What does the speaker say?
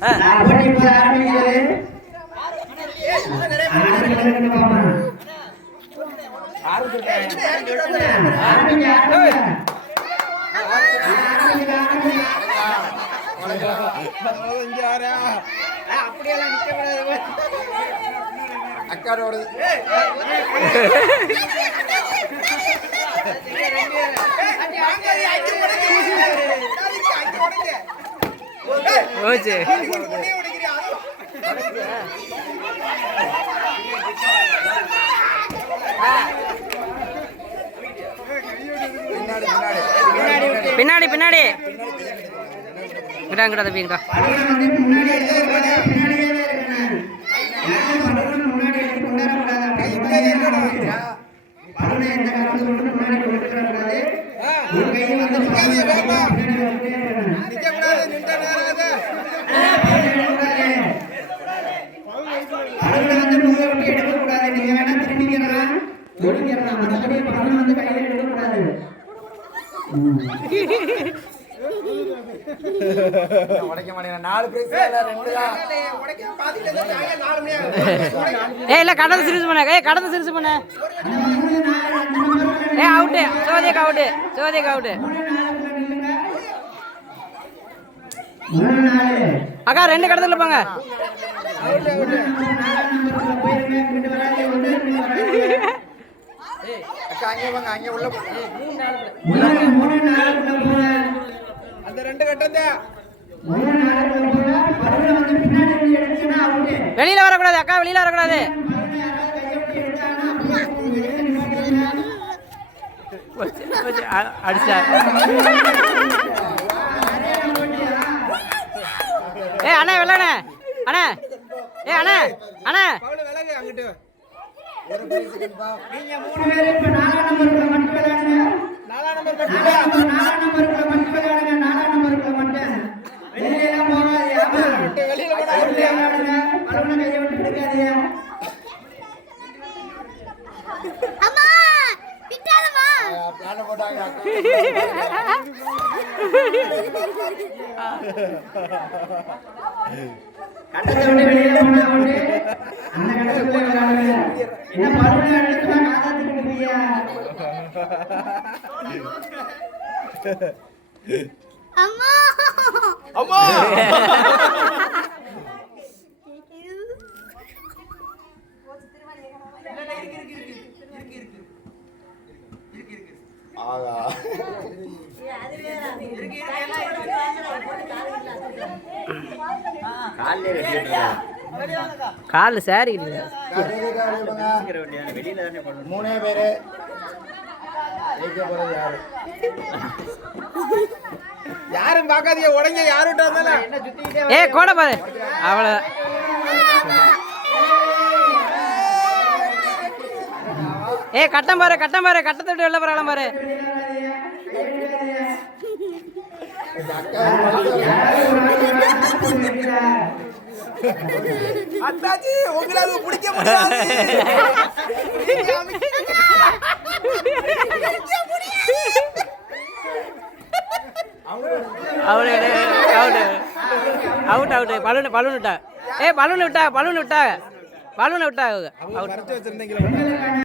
போட்டி இப்போது ஆரம்பிக்கிறது ஆரம்பிங்க, அக்காரோட போச்சு பின்னாடி பின்னாடி. பின்னாடி பின்னாடி இங்கடா. இங்கடா முன்னாடி திரும்பிக்கலாம், மற்றபடி வந்து எடுக்கக்கூடாது. ஏய் கடந்த சிரிச்சு பண்ண ஏய் கடந்த சிரிச்சு பண்ண ஏ அவுட்டு சோதியக்கு அவுட்டு சோதியக்கு அவுட்டு அக்கா ரெண்டு கடத்துல போங்க. அக்கா அங்கே உள்ள. அந்த ரெண்டு கட்டம் வெளியில வரக்கூடாது அக்கா வெளியில வரக்கூடாது. அடிச்சா ஏய் அண்ணா வெள்ளண்ணே. அண்ணா. ஏய் அண்ணா அண்ணா. ஒரு பிரைஸ் இருக்குப்பா நீங்க மூணு பேரு இப்ப நாலாம் நம்பருக்குள்ள மட்டும் விளையாடுங்க நாலாம் நம்பர் நாலாம் நம்பருக்குள்ள மட்டும் விளையாடுங்க நாலாம் நம்பருக்குள்ள மட்டும் வெளியில எல்லாம் போகாதீங்க. ஆமா. வெளியில விளையாடுங்க பலவன கையை விட்டு எடுக்காதீங்க அம்மா விட்டாதம்மா பிளான போட்டாங்க. அக்கா. கட்டத்தை விட்டு வெளியில அம்மா ஆகா கால் சாரி இல்லை மூணே பேரு ஜெயிக்க போறது யாரு? யாரும் பார்க்காதீங்க உடங்க யாருட்ட வந்தாலும். ஏய் கோடை பாரு. அவ்வளோ ஏய் கட்டம் பாரு கட்டம் பாரு கட்டத்தை விட்டு வெளில போறாளம் பாரு. அத்தாச்சி உங்களால பிடிக்க முடியாது out out out out balloon balloon விட்டா ஏ பலூன் விட்டா பலூன் விட்டா பலூன் விட்டா அவுட்